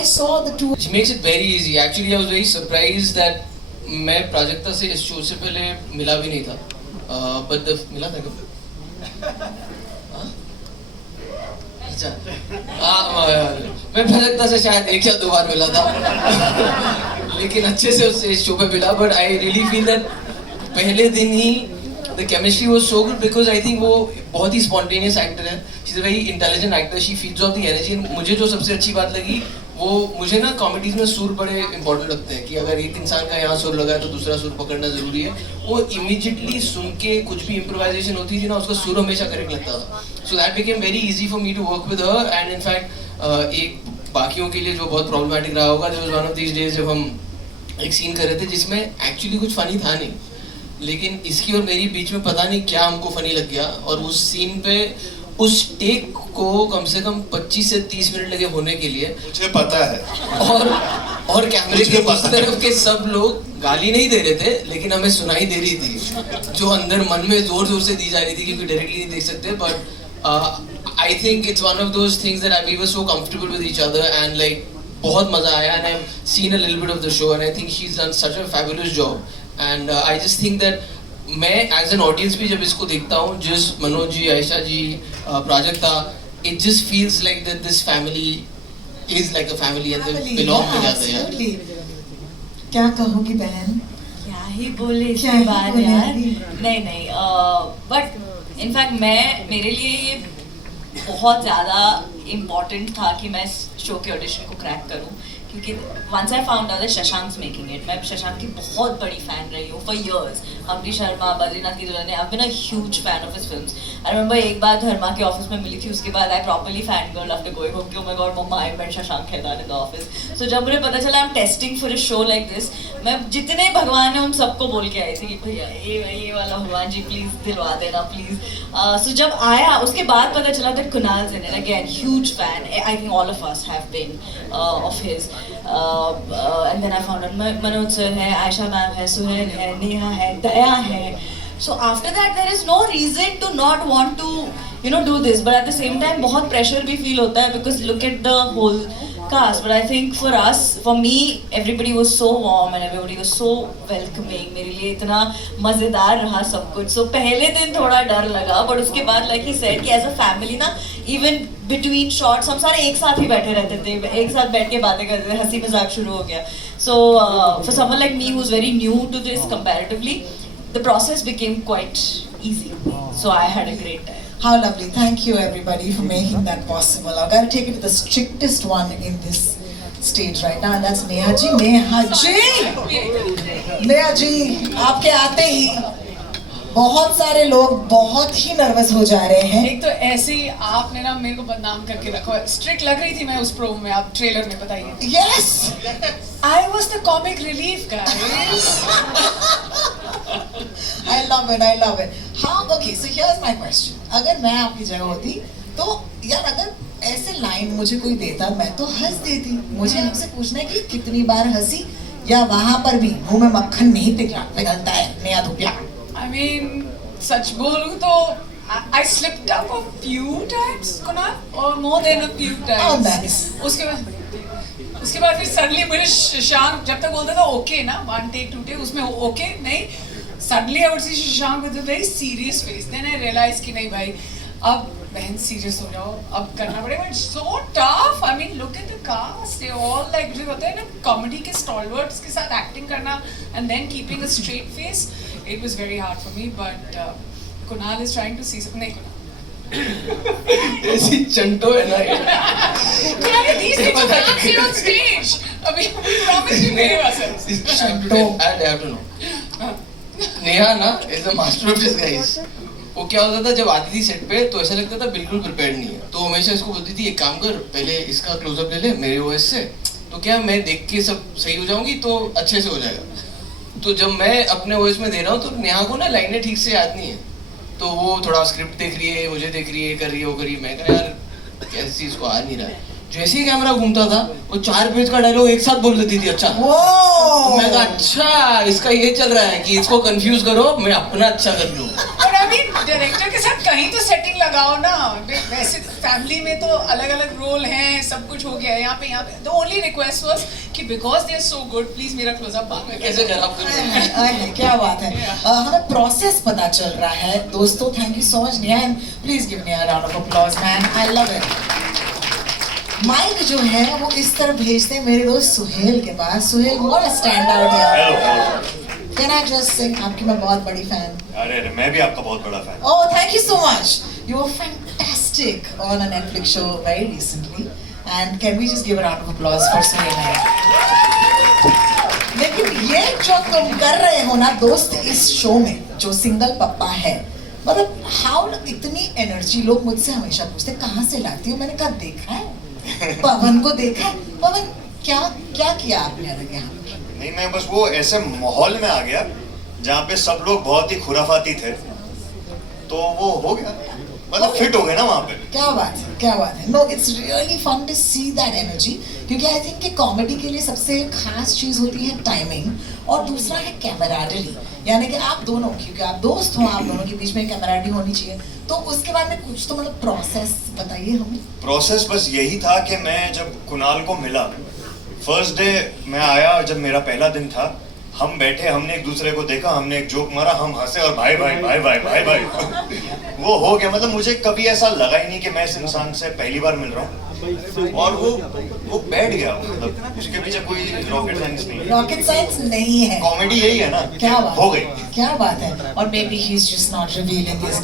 I saw the two. She makes it very easy. Actually, I was very surprised that मैं प्राजक्ता से इस show से पहले मिला भी नहीं था. But the मिला था कब? अच्छा. मैं प्राजक्ता से शायद एक या दो बार मिला था. लेकिन अच्छे से उससे इस शो पे मिला. But I really feel that पहले दिन ही the chemistry was so good because I think वो बहुत ही spontaneous actor है. She's a very intelligent actor. She feeds off the energy. मुझे जो सबसे अच्छी बात लगी वो मुझे ना कॉमेडीज में सुर बड़े इंपॉर्टेंट लगते हैं कि अगर एक इंसान का यहाँ सुर लगा है तो दूसरा सुर पकड़ना जरूरी है. वो इमीडिएटली सुन के कुछ भी इम्प्रोवाइजेशन होती थी ना उसका सुर हमेशा करेक्ट लगता था. So that became very easy for me to work with her. And in fact एक बाकियों के लिए जो बहुत प्रॉब्लमेटिक रहा होगा there was one of these days जब हम एक सीन कर रहे थे जिसमें एक्चुअली कुछ फनी था नहीं, लेकिन इसकी और मेरी बीच में पता नहीं क्या हमको फनी लग गया और उस सीन पे उस टेक को कम से कम 25 से 30 मिनट लगे होने के लिए. मुझे पता है. और कैमरे के उस तरफ के सब लोग गाली नहीं दे रहे थे लेकिन हमें सुनाई दे रही थी जो अंदर मन में जोर जोर से दी जा रही थी क्योंकि डायरेक्टली नहीं देख सकते. But I think it's one of those things that we were so comfortable with each other and like बहुत मजा आया. And I have seen a little bit of the show and I think she is done such a fabulous job. And I just think that मैं as an audience भी जब इसको देखता हूँ जिस Manoj ji, Ayesha ji, Prajakta, it just feels like that this family is like a family and they belong together यार. क्या कहोगी बहन? क्या ही बोले क्या इसके ही बाद बोले यार. अभी? नहीं बट इनफैक्ट मेरे लिए ये बहुत ज़्यादा इम्पोर्टेंट था कि मैं इस शो के ऑडिशन को क्रैक करूं क्योंकि once I found out that Shashank making it, मैं शशांक की बहुत बड़ी फैन रही हूँ फॉर इयर्स. हम्प्टी शर्मा, बद्रीनाथ की दुल्हन, I have been a huge fan of his films. I remember एक बार धर्मा के ऑफिस में मिली थी, उसके बाद I properly fan girl after going home कि oh my god mama I met Shashank Khaitan in the office. So जब मुझे पता चला I am testing for a show like this, मैं जितने भगवान हैं उन सबको बोल के आई थी कि भैया ये वाला भगवान जी प्लीज दिलवा देना प्लीज. सो जब आया उसके बाद पता चला that Kunal in it. Again huge fan, I think all of us have been of his. And then I found out Manoj sir है, आयशा मैम है, सुहेल है, नेहा है, दया है. So after that there is no reason to not want to do this, but at the same time बहुत pressure भी feel होता है because look at the whole cast. But I think for us, for me, everybody was so warm and everybody was so welcoming. मेरे लिए इतना मज़ेदार रहा सब कुछ. So पहले दिन थोड़ा डर लगा but उसके बाद like he said कि as a family ना even between shots हम सारे एक साथ ही बैठे रहते थे, एक साथ बैठ के बातें करते थे, हंसी मजाक शुरू हो गया. So for someone like me who's very new to this comparatively, the process became quite easy. So I had a great time. How lovely. Thank you everybody for making that possible. I've got to take it to the strictest one in this stage right now and that's Neha ji. Neha ji, आपके आते ही बहुत सारे लोग बहुत ही nervous हो जा रहे हैं. एक तो ऐसे ही आपने ना मेरे को बदनाम करके रखा है. स्ट्रिक्ट लग रही थी मैं उस प्रोमो में, आप ट्रेलर में बताइए. Yes. I was the comic relief guys. I love it. How? Okay, so here's my question. अगर मैं आपकी जगह होती तो यार अगर ऐसे लाइन मुझे कोई देता मैं तो हंस देती. मुझे आपसे पूछना है कि कितनी बार हंसी या वहाँ पर भी मुंह में मक्खन नहीं पिघलता है नेहा धुपिया? I mean, सच बोलूं तो I slipped up a few times, Kunal, or more than a few times. Oh, nice. उसके बाद फिर सडनली मुझे शशांक जब तक बोलता था ओके ना 1 take 2 take उसमें ओके नहीं, suddenly I would see Shashank with a very serious face. Then I realize कि नहीं भाई अब बहन सीरियस हो जाओ, अब करना पड़ेगा. It's so tough. I mean look at the cast, they all like जो होता है ना कॉमेडी के स्टॉलवर्ड्स के साथ एक्टिंग करना and then keeping a straight face. It was very hard for me, but Kunal is trying to see something. नहीं Kunal. ऐसी चंटो है ना ये. Kunal, these things you can't say on stage. अभी we promise you behave ourselves. चंटो. I have to know. Neha ना is a master of disguise. वो क्या होता था जब आती थी सेट पे तो ऐसा लगता था बिल्कुल प्रिपेयर्ड नहीं है. तो हमेशा इसको बोलती थी एक काम कर पहले इसका क्लोजअप ले ले मेरे ओएस से, तो क्या मैं देख के सब सही हो जाऊंगी तो अच्छे से हो जाएगा. तो जब मैं अपने वॉइस में दे रहा हूँ तो नेहा को ना लाइनें ठीक से याद नहीं है, तो वो थोड़ा स्क्रिप्ट देख रही है, मुझे देख रही है, कर रही है, वो कर रही है. मैं कह यार कैसी चीज को आ नहीं रहा है. जैसे ही कैमरा घूमता था वो 4 पेज का डायलॉग एक साथ बोल देती थी. अच्छा तो मैं कहा अच्छा इसका ये चल रहा है कि इसको कंफ्यूज करो मैं अपना अच्छा कर लूँ. But I mean डायरेक्टर के साथ कहीं तो सेटिंग लगाओ ना। वैसे फैमिली में तो अलग अलग रोल हैं, सब कुछ हो गया है यहाँ पे। द ओनली रिक्वेस्ट वाज कि because they are so good, please मेरा क्लोजअप बाद में कैसे खराब कर रहे हैं? क्या बात है। हमें प्रोसेस पता चल रहा है दोस्तों। Thank you so much Nia, and please give me a round of applause man, I love it. Mic जो है वो इस तरफ भेजते हैं मेरे दोस्त सुहेल के पास। Suhel what a stand out here. Can I just sing? आपकी मैं बहुत बड़ी फैन। अरे मैं भी आपका बहुत बड़ा fan. Oh, thank you so much. You were fantastic on a Netflix show very recently. And can we just give a round of applause for Suhail? लेकिन ये जो तुम कर रहे हो ना दोस्त इस शो में, जो सिंगल पप्पा है, मतलब हाउ इतनी एनर्जी, लोग मुझसे हमेशा पूछते कहाँ से लाती हो। मैंने कहा देखा है, पवन को देखा है। पवन क्या क्या किया आपने अलग यहाँ? नहीं, मैं बस वो ऐसे माहौल में आ गया जहाँ पे सब लोग बहुत ही खुराफाती थे, तो वो हो गया, मतलब फिट हो गए ना वहाँ पे। क्या बात है, क्या बात है। No, it's really fun to see that energy, क्योंकि आई थिंक कि कॉमेडी के लिए सबसे खास चीज होती है टाइमिंग, और दूसरा है कैमराडरी, यानी कि आप दोनों, क्योंकि आप दोस्त हो, आप दोनों के बीच में कैमराडरी होनी चाहिए। तो उसके बाद में कुछ तो मतलब प्रोसेस बताइए हमें। प्रोसेस बस यही था कि मैं जब कुणाल को मिला, फर्स्ट डे मैं आया, जब मेरा पहला दिन था, हम बैठे, हमने एक दूसरे को देखा, हमने एक जोक मारा, हम हंसे और भाई भाई भाई भाई भाई भाई वो हो गया। मतलब मुझे कभी ऐसा लगा ही नहीं कि मैं इस इंसान से पहली बार मिल रहा हूँ, और वो बैठ गया। मतलब उसके पीछे कोई रॉकेट साइंस नहीं है, रॉकेट साइंस नहीं है, कॉमेडी यही है ना। क्या बात हो गई, क्या बात है। और maybe he is just not revealing his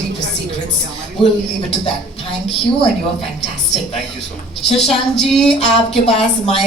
deepest secrets, we will leave it to that. Thank you and you are fantastic. Thank you so much. Shashank ji, आपके पास माइक